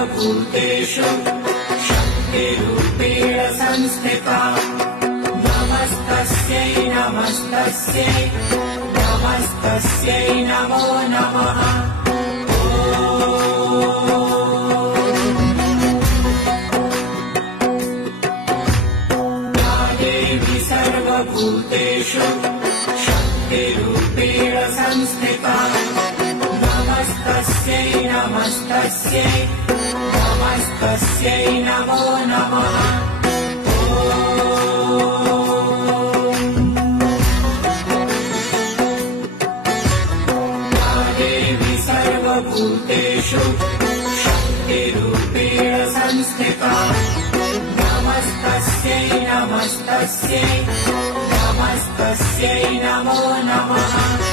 सर्वभूतेषु शक्तिरूपेण संस्थिता नमस्तस्यै नमस्तस्यै नमस्तस्यै नमो नमः। या देवी सर्वभूतेषु शक्तिरूपेण संस्थिता नमस्तस्यै नमस्तस्यै नमस्तस्यै नमो नमः। या देवी सर्वभूतेषु शक्तिरूपेण संस्थिता नमस्तस्यै नमस्तस्यै नमस्तस्यै नमो नमः।